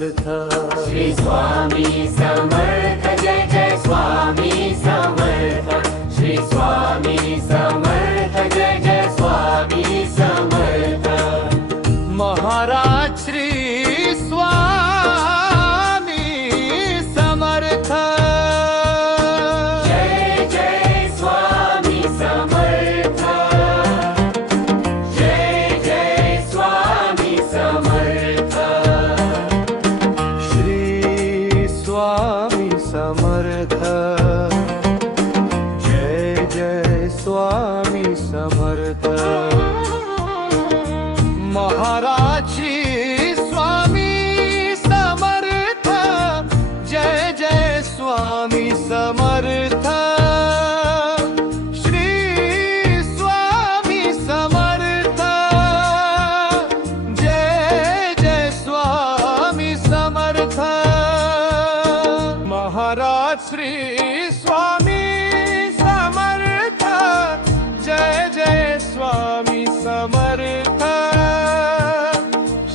Samarth. Shri Swami Samarth, Jai Jai Swami Samarth. Shri Swami Samarth, Jai Jai Swami Samarth. Maharaj Shri Swami Samarth. Jai Jai Swami Samarth. Jai Jai Swami Samarth. Shri Swami Samarth. Jai Jai Swami Samarth. Maharaj Shri Swami Samarth. Jai Jai Swami Samarth. Shri Swami Samarth. Jai Jai Swami Samarth. Maharaj Shri Swami Samarth. Jai Jai Swami Samarth.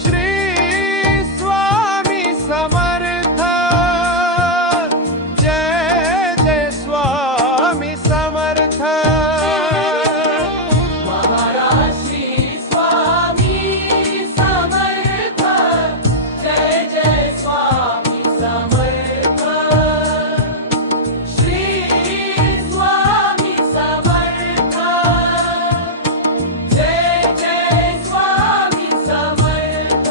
Shri Swami Samarth. Jai Jai Swami Samarth. Maharaj Shri Swami Samarth. Jai Jai Swami Samarth. Shri Swami Samarth. Jai Jai Swami Samarth.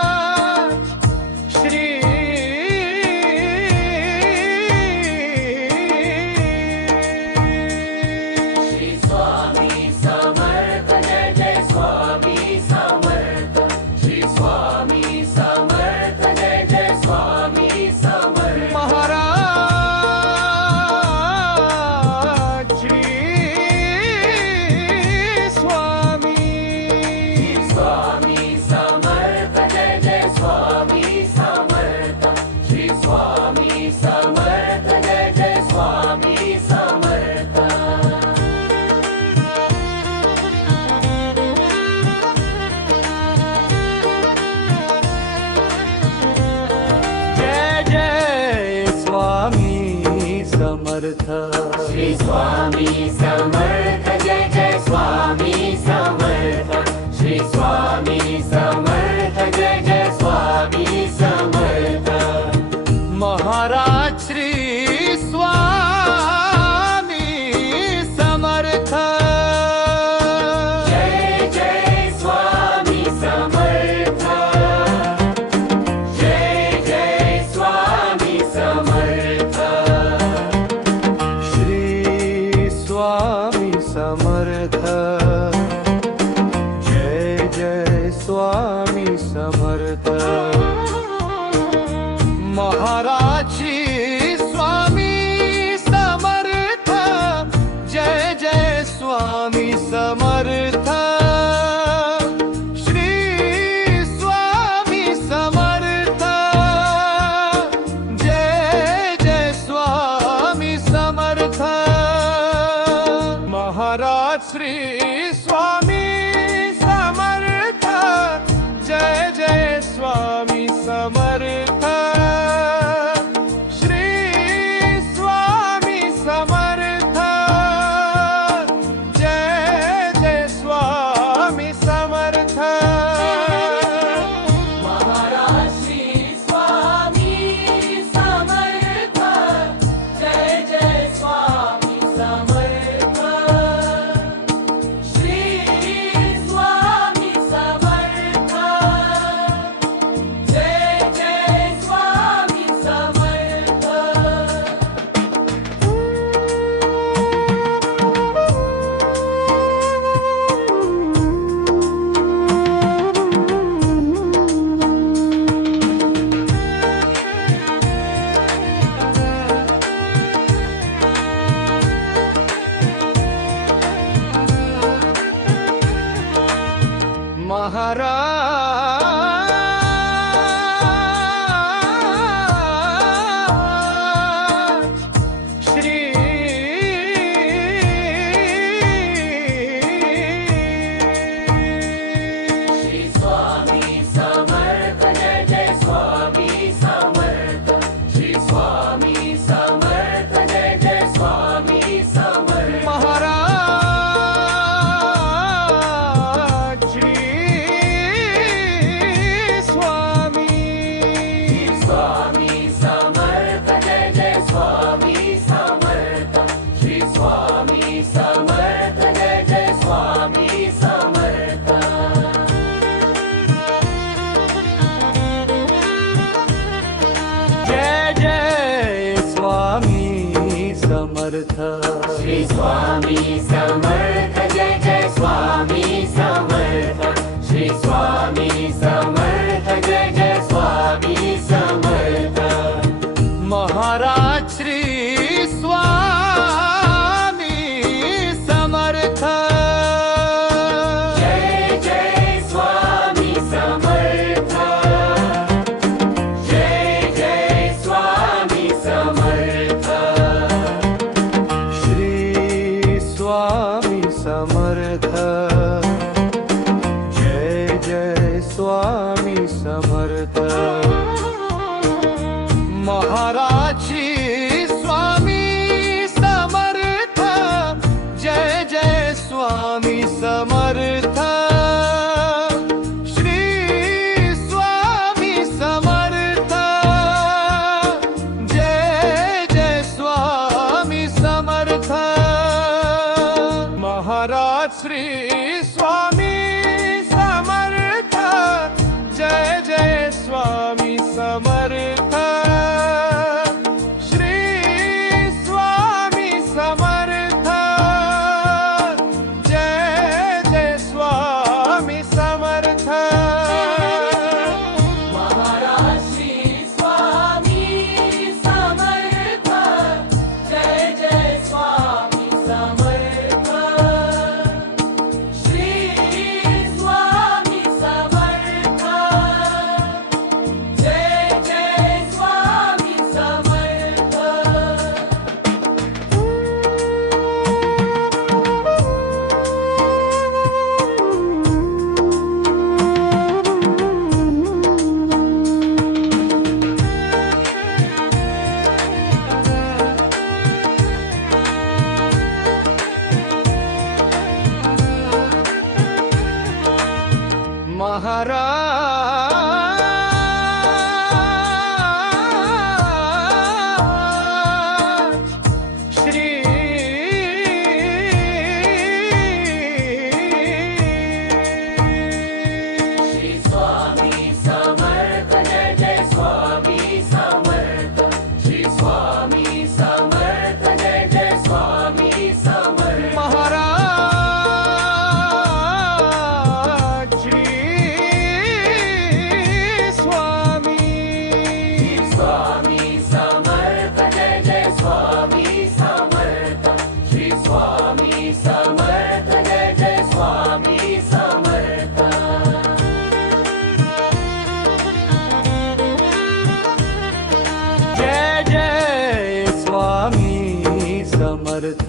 Maharaj Shri Shri Swami Samarth, Jai Jai Swami Samarth. Shri Swami Samarth, Jai Jai Swami Samarth. Maharaj Shri Swami Swami Samarth, Jai Jai Swami Samarth. Shri Swami Samarth, Jai Jai Swami Samarth. Jai Jai Swami Samarth. Shri Swami Samarth, Jai Jai Swami Samarth. Shri Swami Samarth, Jai Jai Swami Samarth. Maharaj Shri Swami Samarth. Jai Jai Swami Samarth. Jai Jai Swami Samarth. Shri Swami Samarth. Jai Jai Swami Samarth. Maharaj Shri Swami Samarth. Jai Jai Swami Samarth. Shri Swami Samarth. Jai Jai Swami Samarth. Maharaj Shri Swami Samarth. Jai Jai Swami Maharaj Shri Shri Swami Samarth Jai Jai Swami Samarth Shri Swami Samarth Jai Jai Swami Samarth Maharaj Shri Swami Swami Samarth Jai Jai Swami Samarth Shri Swami Samarth Jai Jai Swami Samarth Jai Jai Swami Samarth Shri Swami Samarth Jai Jai Swami Samarth Shri Swami Samarth Jai Jai Swami Samarth Maharaj Shri Swami Samarth Jai Jai Swami Samarth Jai Jai Swami Samarth Shri Swami Samarth Jai Jai Swami Samarth Maharaj Shri Swami Samarth Jai Jai Swami Samarth Shri Swami Samarth Jai Jai Swami Samarth Maharaj Shri Swami Samarth Jai Jai Swami Samarth Shri Swami Samarth Jai Jai Swami Samarth Maharaj Shri Swami Samarth Jai Jai Swami Samarth Shri Swami Samarth Jai Jai Swami Samarth Maharaj Shri Shri Swami Samarth Jai Jai Swami Samarth Shri Swami Samarth Jai Jai Swami Samarth Maharaj Shri Swami Swami Samarth Jai Jai Swami Samarth Shri Swami Samarth Jai Jai Swami Samarth Jai Jai Swami Samarth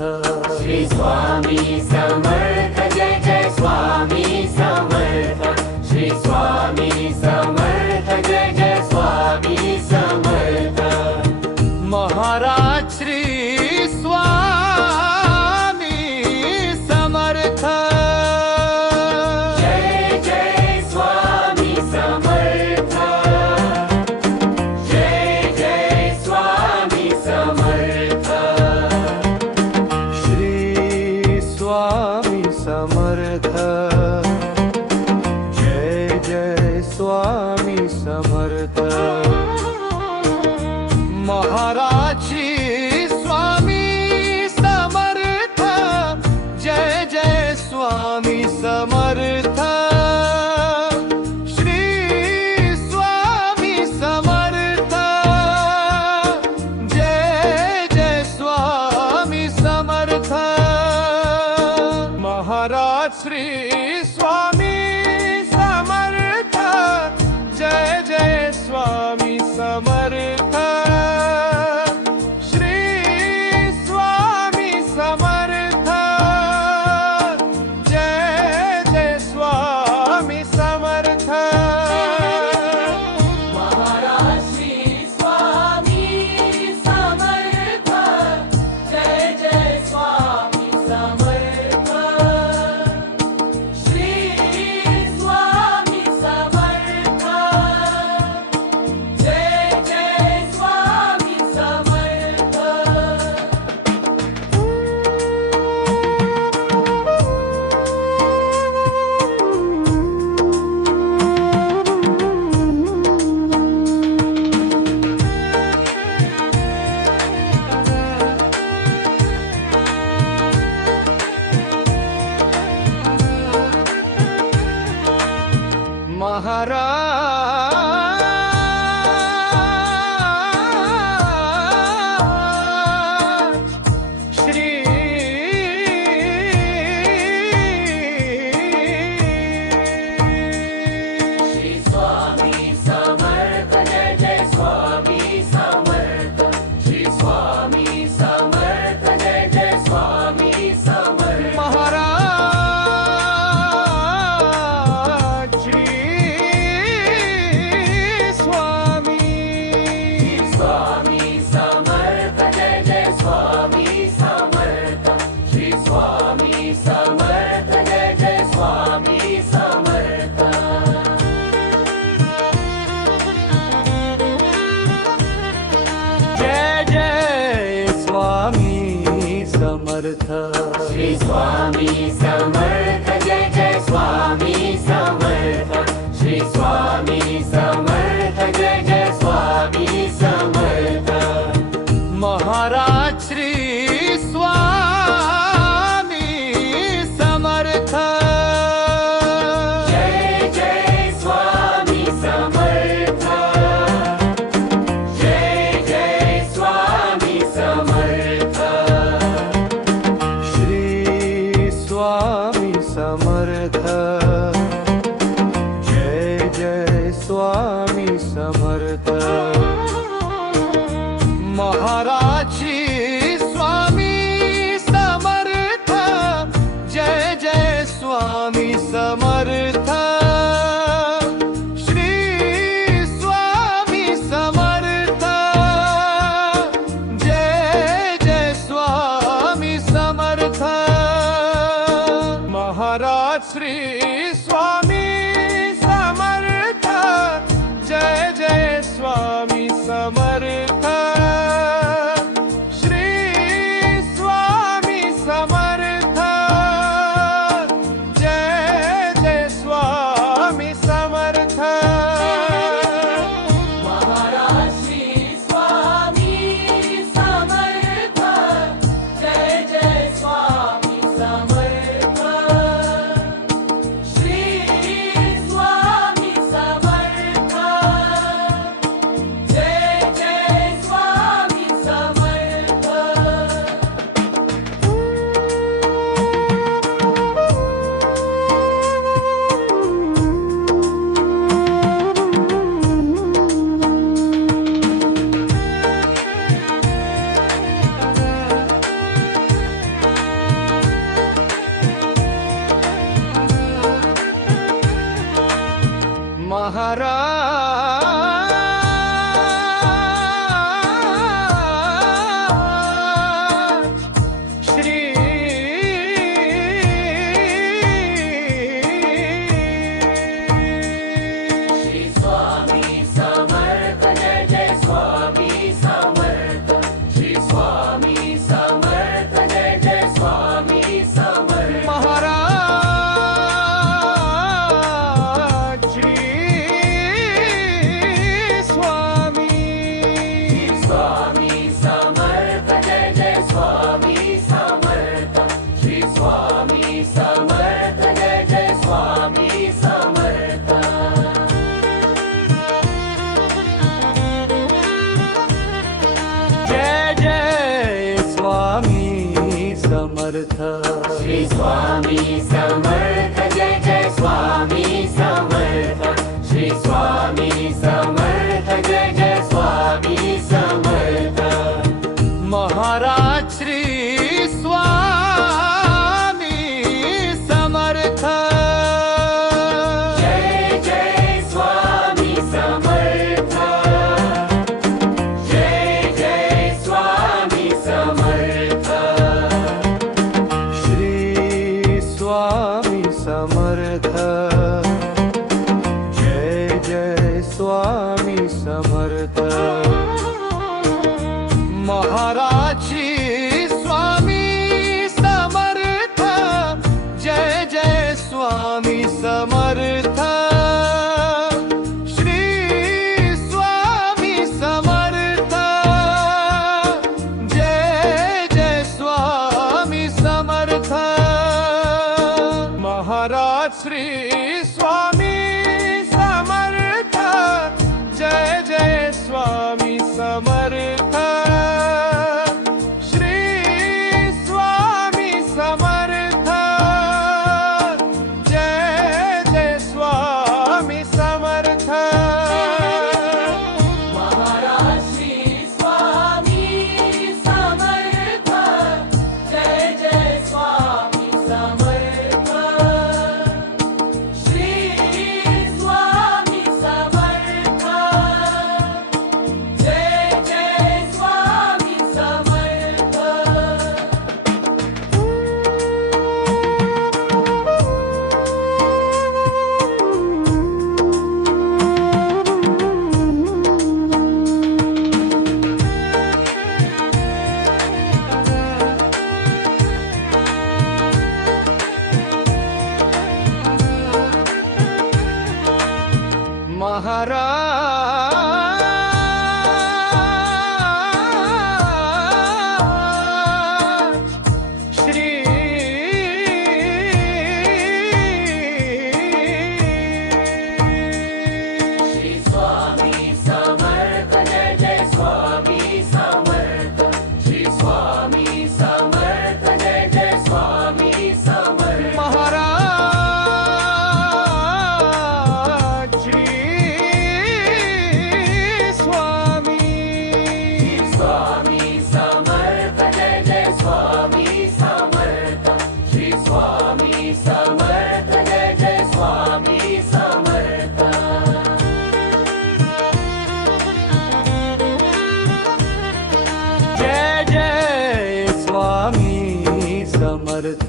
Shri Swami Samarth Jai Jai Swami Samarth Shri Swami Samarth Jai Jai Swami Samarth Maharaj Shri Swami Samarth Jai Jai Swami Samarth Jai Jai Swami Samarth Shri Swami Samarth Jai Jai Swami Samarth Maharaj Shri Swami Samarth Jai Jai Swami Samarth Shri Swami Samarth Jai Jai Swami Samarth Maharaj Shri Swami Maharaj Shri Shri Swami Samarth Jai Jai Swami Samarth Shri Swami Samarth Jai Jai Swami Samarth Maharaj Shri Swami Swami Samarth Jai Jai Swami Samarth Shri Swami Samarth Jai Jai Swami Samarth Jai Jai Swami Samarth Shri Swami Samarth Jai Jai Swami Samarth Shri Swami Samarth Jai Jai Swami Samarth Maharaj Shri Swami Samarth Jai Jai Swami Samarth Jai Jai Swami Samarth Shri Swami Samarth Jai Jai Swami Samarth Maharaj Shri Swami Samarth Jai Jai Swami Samarth Shri Swami Samarth Jai Jai Swami Samarth Maharaj Shri Swami Samarth Jai Jai Swami Samarth Shri Swami Samarth Jai Jai Swami Samarth Maharaj Shri Swami Samarth Jai Jai Swami Samarth Shri Swami Samarth Jai Jai Swami Samarth Maharaj Shri Shri Swami Samarth Jai Jai Swami Samarth Shri Swami Samarth Jai Jai Swami Samarth Maharaj Shri Swami Swami Samarth Jai Jai Swami Samarth Shri Swami Samarth Jai Jai Swami Samarth Jai Jai Swami Samarth Shri Swami Samarth Jai Jai Swami Samarth Shri Swami Samarth Jai Jai Swami Samarth Maharaj Shri Swami Samarth Jai Jai Swami Samarth Jai Jai Swami Samarth Shri Swami Samarth Maharaj Shri Shri Swami Samarth Jai Jai Swami Samarth Shri Swami Samarth Jai Jai Swami Samarth Maharaj Shri Swami Swami Samarth Jai Jai Swami Samarth Shri Swami Samarth Jai Jai Swami Samarth Jai Jai Swami Samarth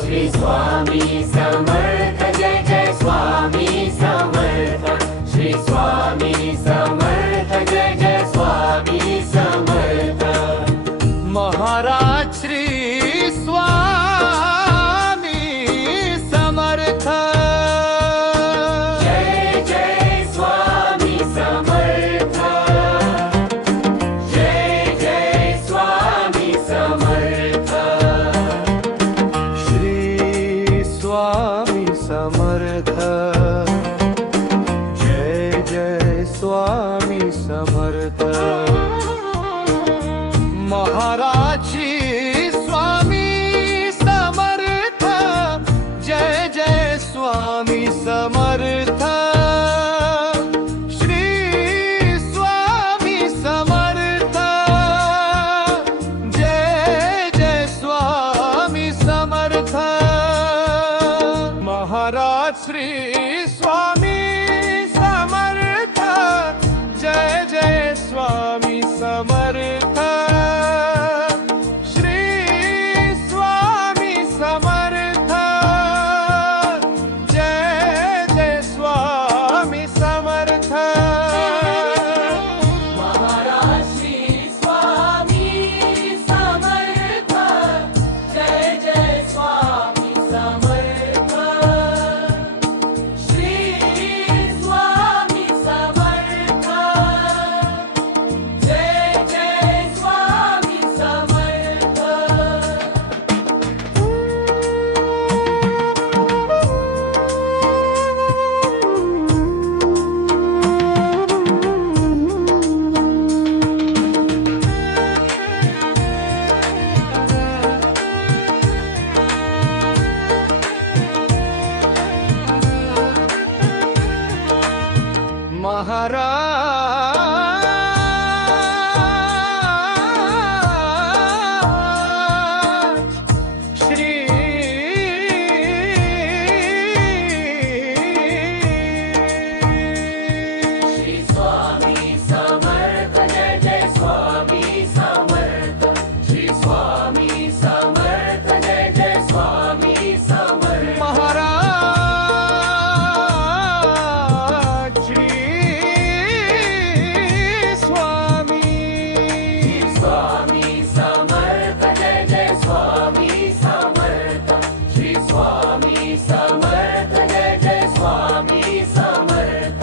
Shri Swami Samarth Jai Jai Swami Samarth Shri Swami Samarth Jai Jai Swami Samarth Maharaj Shri Swami Samarth Jai Jai Swami Samarth Jai Jai Swami Samarth Shri Swami Samarth Jai Jai Swami Samarth Maharaj Shri Swami Samarth Jai Jai Swami Samarth Shri Swami Samarth Jai Jai Swami Samarth Maharaj Shri Swami Samarth Jai Jai Swami Samarth Shri Swami Samarth Jai Jai Swami Samarth Maharaj Shri Swami Samarth Jai Jai Swami Samarth Shri Swami Samarth Jai Jai Swami Samarth Maharaj Shri Shri Swami Samarth Jai Jai Swami Samarth Shri Swami Samarth Jai Jai Swami Samarth Maharaj Shri Swami Swami Samarth Jai Jai Swami Samarth Shri Swami Samarth Jai Jai Swami Samarth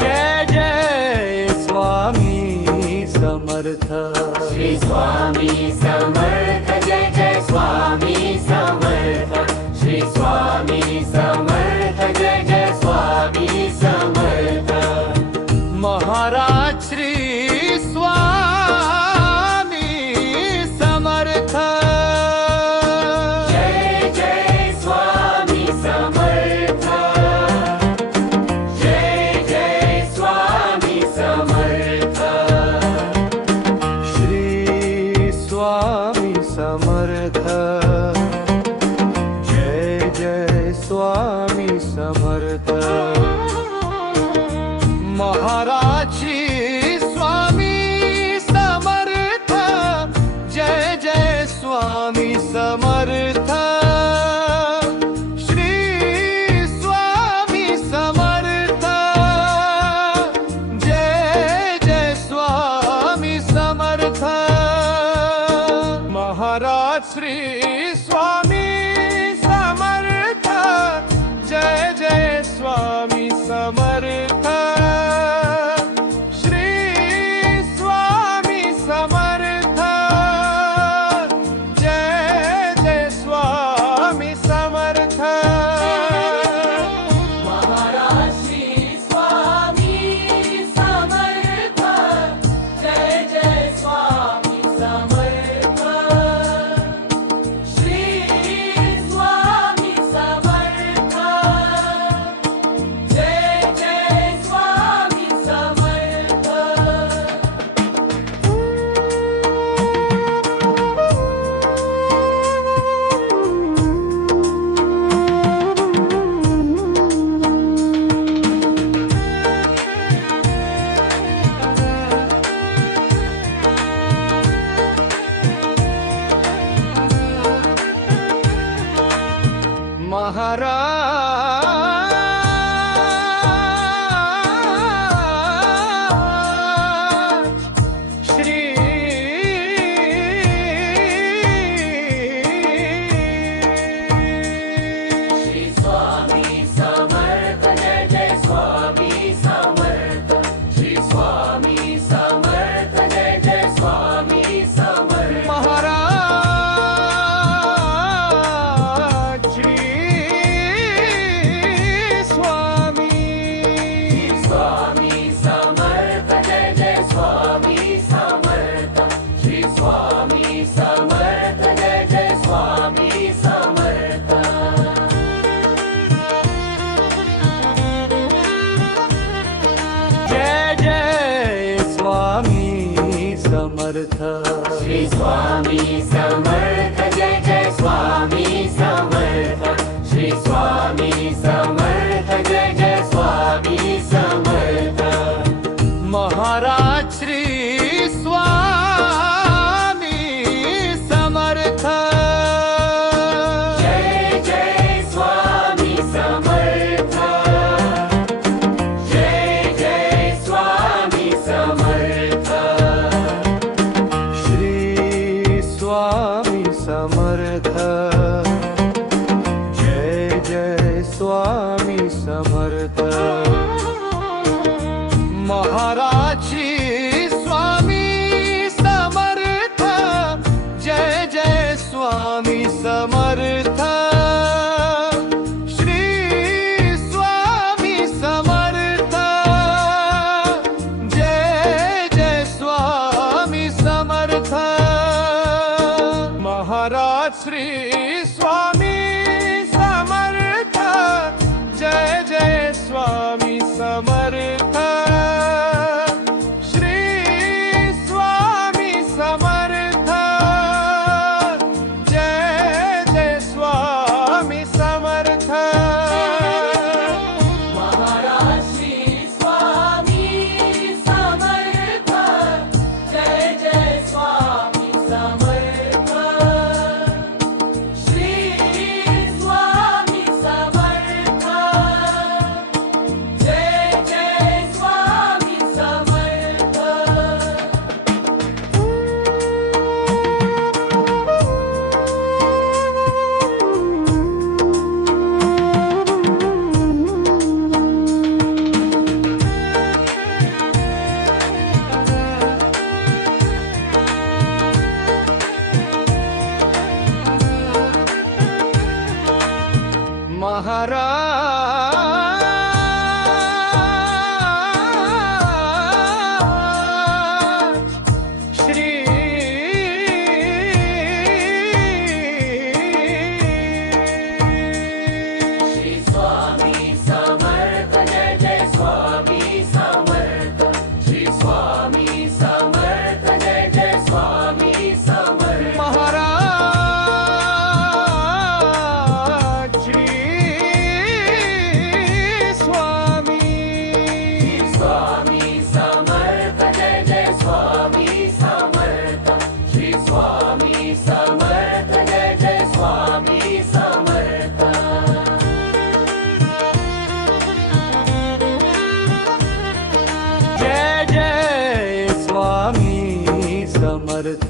Jai Jai Swami Samarth Shri Swami Samarth Jai Jai Swami Samarth Shri Swami Samarth Jai Jai Swami Samarth Maharaj Shri Swami Samarth Jai Jai Swami Samarth Jai Jai Swami Samarth Shri Swami Samarth Maharaj Shri Shri Swami Samarth Jai Jai Swami Samarth Shri Swami Samarth Jai Jai Swami Samarth Maharaj Shri Swami Swami Samarth Jai Jai Swami Samarth Shri Swami Samarth Jai Jai Swami Samarth Jai Jai Swami Samarth Shri Swami Samarth Jai Jai Swami Samarth Shri Swami Samarth Jai Jai Swami Samarth Maharaj Shri Swami Samarth Jai Jai Swami Samarth Jai Jai Swami Samarth Shri Swami Samarth Jai Jai Swami Samarth Maharaj Shri Swami Samarth Jai Jai Swami Samarth Shri Swami Samarth Jai Jai Swami Samarth Maharaj Shri Swami Samarth Jai Jai Swami Samarth Shri Swami Samarth Jai Jai Swami Samarth Maharaj Shri Swami Samarth Jai Jai Swami Samarth Shri Swami Samarth Jai Jai Swami Samarth Maharaj Shri Shri Swami Samarth Jai Jai Swami Samarth Shri Swami Samarth Jai Jai Swami Samarth Maharaj Shri Swami Swami Samarth Jai Jai Swami Samarth Shri Swami Samarth Jai Jai Swami Samarth Jai Jai Swami Samarth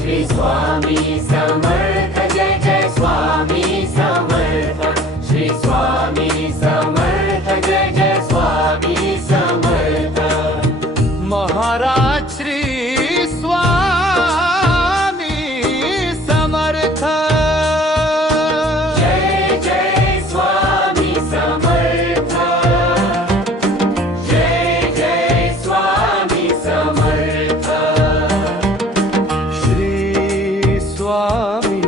Shri Swami Samarth Jai Jai Swami Samarth Shri Swami Samarth Jai Jai Swami Samarth Maharaj Shri Swami Samarth Jai Jai Swami Samarth Jai Jai Swami Samarth Shri Swami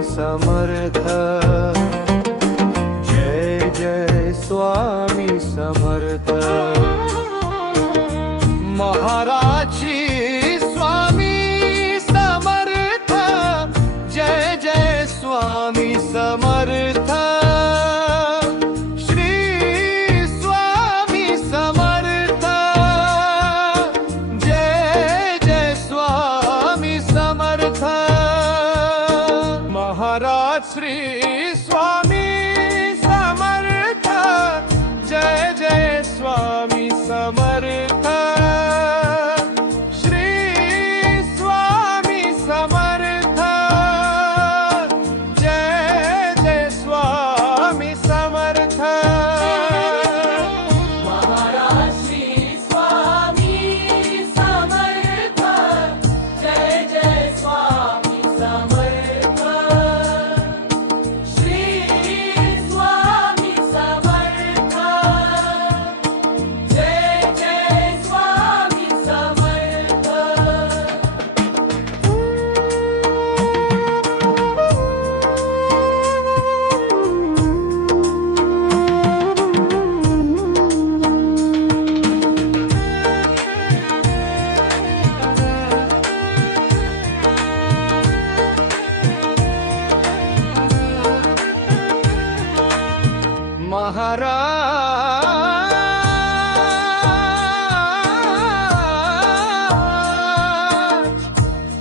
Maharaj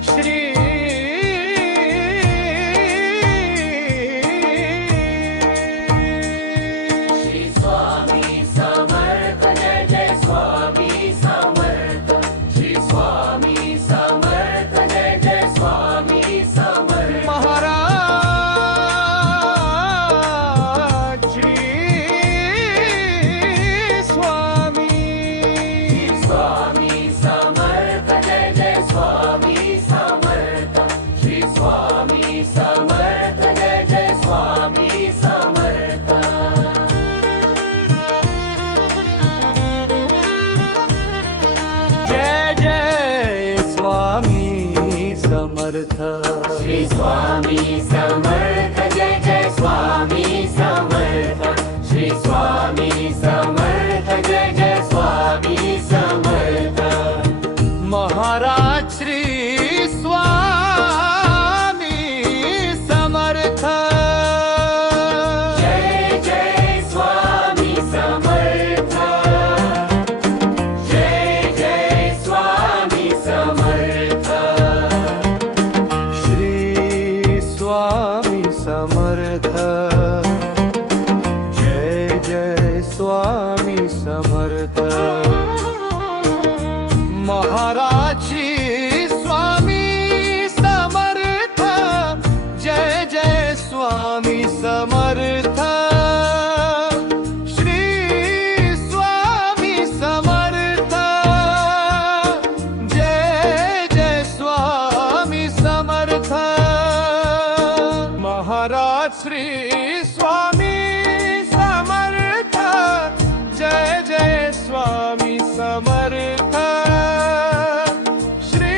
Shri Shri Swami Samarth Jai Jai Swami Samarth Shri Swami Samarth Jai Jai Swami Samarth Maharaj Shri Swami Swami Samarth Jai Jai Swami Samarth Shri Swami Samarth Jai Jai Swami Samarth Jai Jai Swami Samarth Shri Swami Samarth Jai Jai Swami Samarth Shri Swami Samarth Jai Jai Swami Samarth Maharaj Shri Swami Samarth Jai Jai Swami Samarth Jai Jai Swami Samarth Shri Swami Samarth Jai Jai Swami Samarth Maharaj Shri Swami Samarth Jai Jai Swami Samarth Shri Swami Samarth Jai Jai Swami Samarth Maharaj Shri Swami Samarth Jai Jai Swami Samarth Shri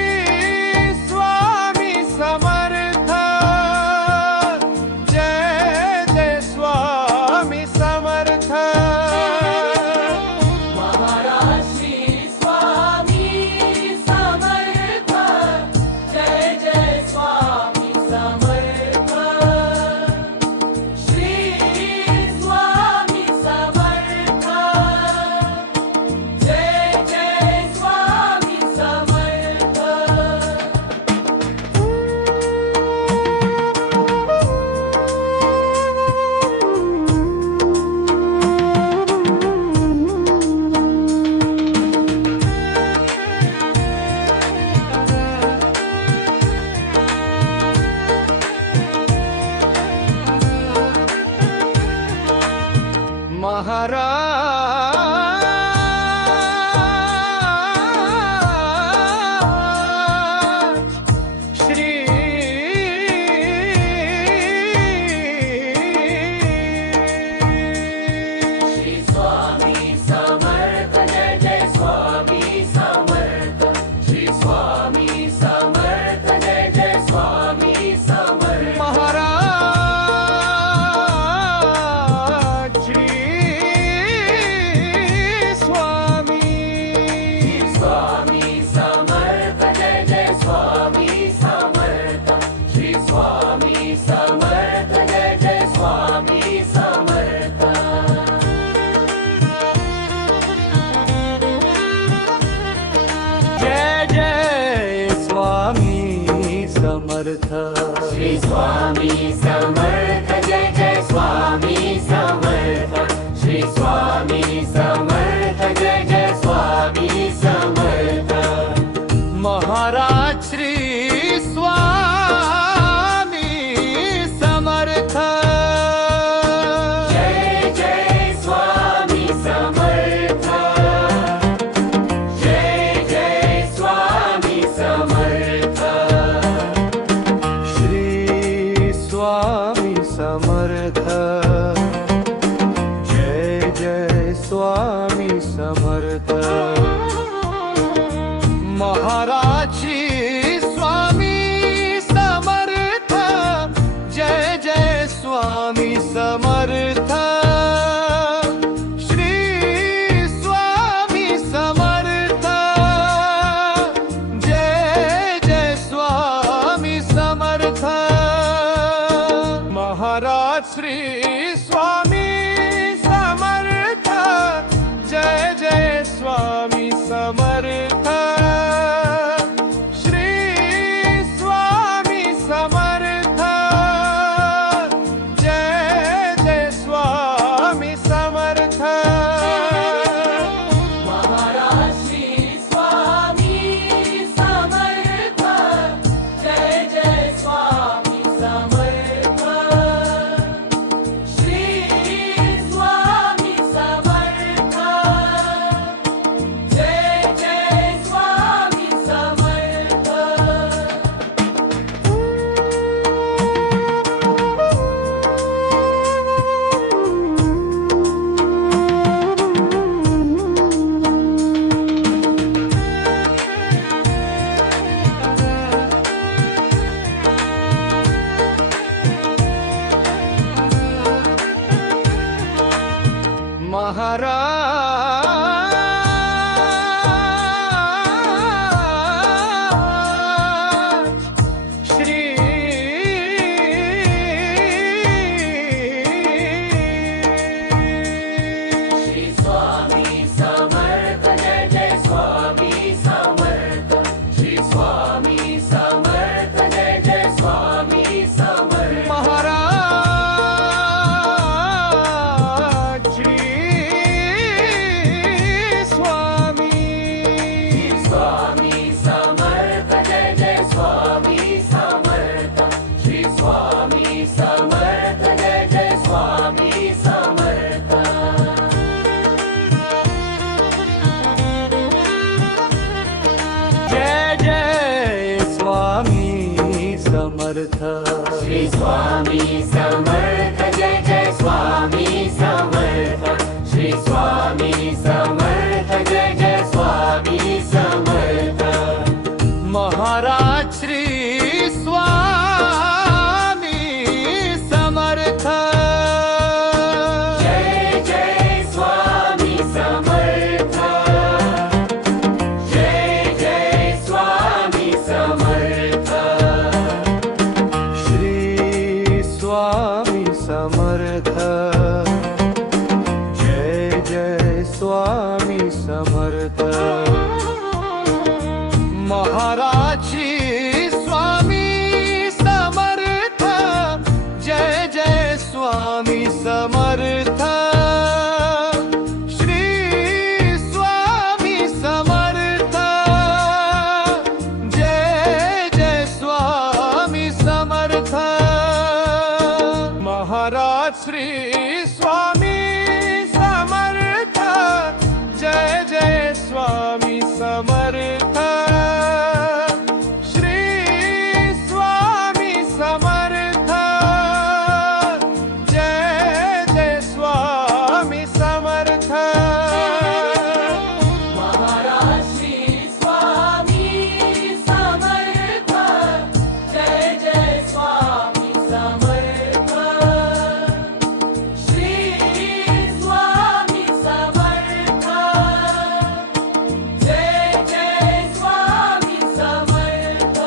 Swami Samarth Jai Jai Swami Samarth Maharaj Shri Swami Samarth Jai Jai Swami Samarth Shri Swami Samarth Jai Jai Swami Samarth Maharaj Shri Shri Swami Samarth Jai Jai Swami Samarth Shri Swami Samarth Jai Jai Swami Samarth Maharaj Shri Swami Swami Samarth Jai Jai Swami Samarth Shri Swami Samarth Jai Jai Swami Samarth Jai Jai Swami Samarth Shri Swami Samarth Jai Jai Swami Samarth Shri Swami Samarth Jai Jai Swami Samarth Maharaj Shri Swami Samarth Jai Jai Swami Samarth Jai Jai Swami Samarth Shri Swami Samarth Jai Jai Swami Samarth Maharaj Shri Swami Samarth Jai Jai Swami Samarth Shri Swami Samarth Jai Jai Swami Samarth Maharaj Shri Swami Samarth Swami Samarth Jai Jai Swami Samarth Shri Swami Samarth Jai Jai Swami Samarth Maharaj Shri Swami Samarth Jai Jai Swami Samarth Jai Jai Swami Samarth Shri Swami Samarth Jai Jai Swami Samarth Maharaj Shri Swami Samarth Jai Jai Swami Samarth Shri Swami Samarth Jai Jai Swami Samarth Maharaj Shri Swami Samarth Jai Jai Swami Samarth Shri Swami Samarth Jai Jai Swami Samarth Maharaj Shri Swami Samarth Jai Jai Swami Samarth Shri Swami Samarth Jai Jai Swami Samarth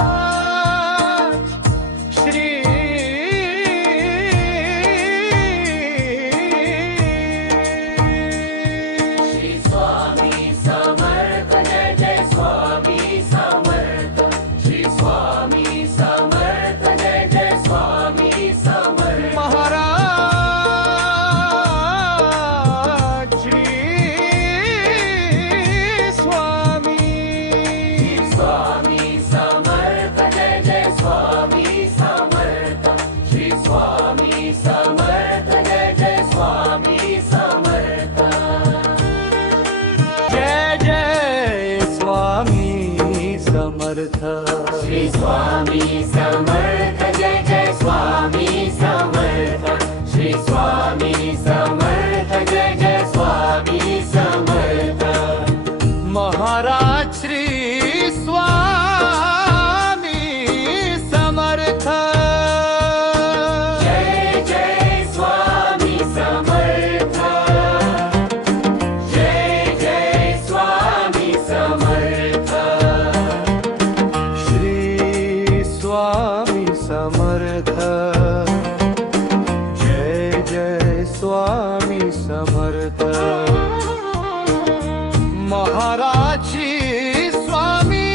Maharaj Shri Shri Swami Samarth Jai Jai Swami Samarth Shri Swami Samarth Jai Jai Swami Samarth Maharaj Shri Swami Swami Samarth Jai Jai Swami Samarth Shri Swami Samarth Jai Jai Swami Samarth Jai Jai Swami Samarth Shri Swami Samarth Jai Jai Swami Samarth Shri Swami Samarth Jai Jai Swami Samarth Maharaj Shri Swami Samarth Jai Jai Swami Samarth Jai Jai Swami Samarth Shri Swami Samarth Jai Jai Swami Samarth Maharaj Shri Swami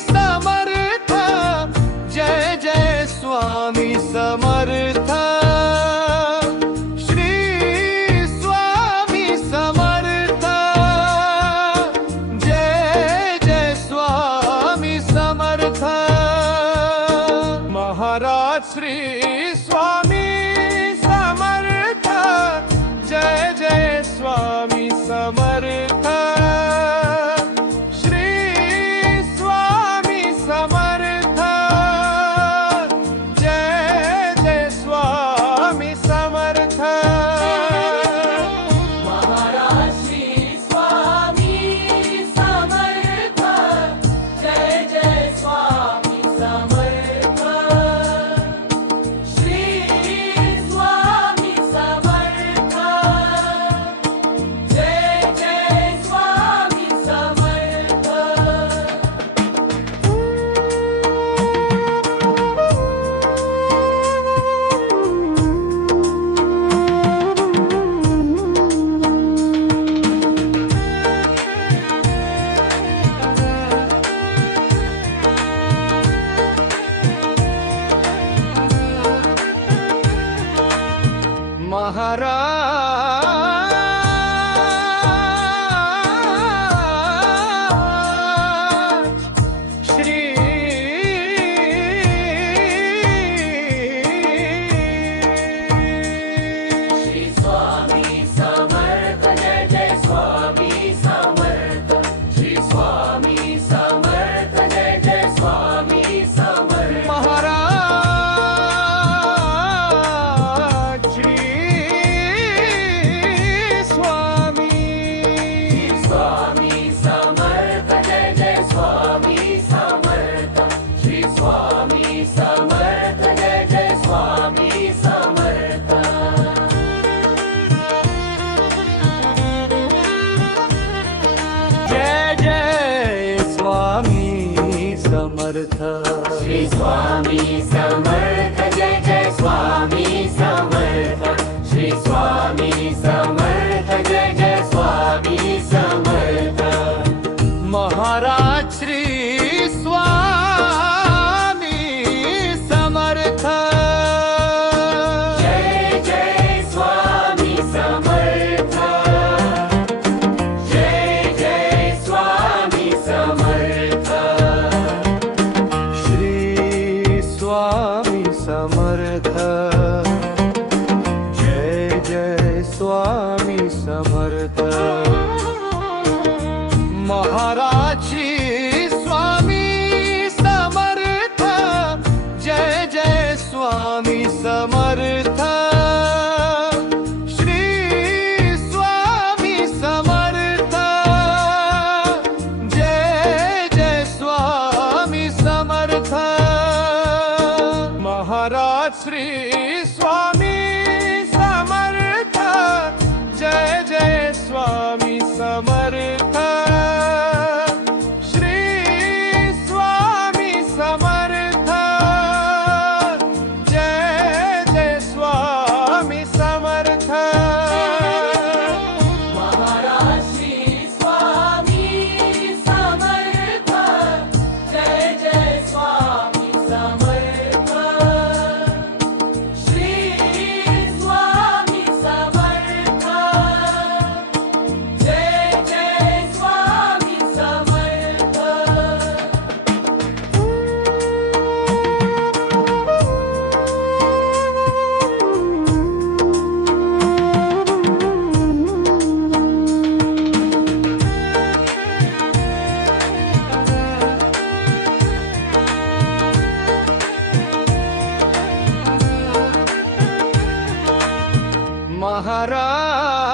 Samarth Jai Jai Swami Samarth Shri Swami Samarth Jai Jai Swami Samarth Maharaj Shri Swami Samarth Jai Jai Maharaj Shri Shri Swami Samarth Jai Jai Swami Samarth Shri Swami Samarth Jai Jai Swami Samarth Maharaj Shri Swami Swami Samarth Jai Jai Swami Samarth Shri Swami Samarth Jai Jai Swami Samarth Jai Jai Swami Samarth Shri Swami Samarth Jai Jai Swami Samarth Shri Swami Samarth Jai Jai Swami Samarth Maharaj Shri Swami Samarth Jai Jai Swami Samarth Jai Jai Swami Samarth Shri Swami Samarth Jai Jai Swami Samarth Maharaj Shri Swami Samarth Jai Jai Swami Samarth Shri Swami Samarth Jai Jai Swami Samarth Maharaj Shri Swami Samarth Jai Jai Swami Samarth Shri Swami Samarth Jai Jai Swami Samarth Maharaj Shri Swami Samarth Jai Jai Swami Samarth Shri Swami Samarth Jai Jai Swami Samarth Maharaj